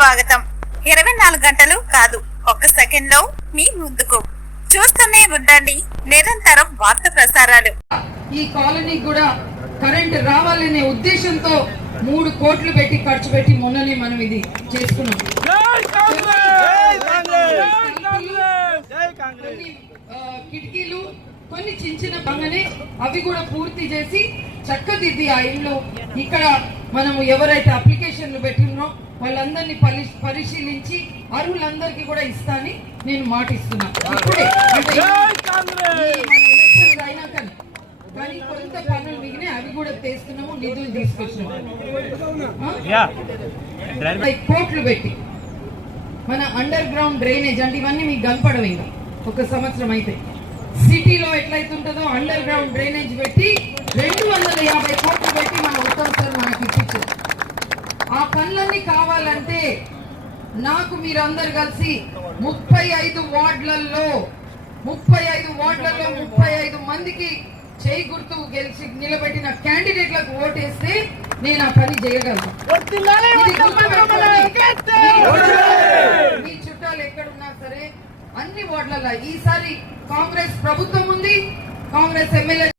స్వాగతం. 24 గంటలు కాదు, ఒక్క సెకండ్ లో మీ ముందుకు. చూస్తూనే ఉండండి నిరంతరం వార్త ప్రసారాలు. ఈ కాలనీ కూడా కరెంట్ రావాలనే ఉద్దేశంతో 3 కోట్లు పెట్టి ఖర్చు పెట్టి మొన్ననే మనం ఇది చేసుకున్నాం. కిటికీలు కొన్ని చిన్న బంగనే అవి కూడా పూర్తి చేసి చక్కదిద్ది ఆ ఇల్లు ఇక్కడ మనము ఎవరైతే అప్లికేషన్లు పెట్టినో వాళ్ళందరినీ పరిశీలించి అర్హులందరికీ కూడా ఇస్తానని నేను మాటిస్తున్నా. ఇప్పుడే అయినాక కానీ కొంత పనులు మిగిలిన అవి కూడా చేస్తున్నాము, నిధులు తీసుకొచ్చినాము. కోట్లు పెట్టి మన అండర్ గ్రౌండ్ డ్రైనేజ్ అంటే ఇవన్నీ మీకు కనపడవు. ఇంకా ఒక సంవత్సరం అయితే సిటీలో ఎట్లయితుంటుందో అండర్ గ్రౌండ్ డ్రైనేజ్ పెట్టి 250 కోట్లు పెట్టి మన ఉత్తమ్ సార్ మనకి ఇప్పించారు. ఆ పనులన్నీ కావాలంటే నాకు మీరందరు కలిసి 35 వార్డులలో 35 మందికి చేయి గుర్తు గెలిచి నిలబెట్టిన క్యాండిడేట్లకు ఓటేస్తే నేను ఆ పని చేయగలను. మీ చుట్టాలు ఎక్కడున్నా సరే అన్ని వార్డులలో ఈసారి కాంగ్రెస్ ప్రభుత్వం ఉంది, కాంగ్రెస్ ఎమ్మెల్యే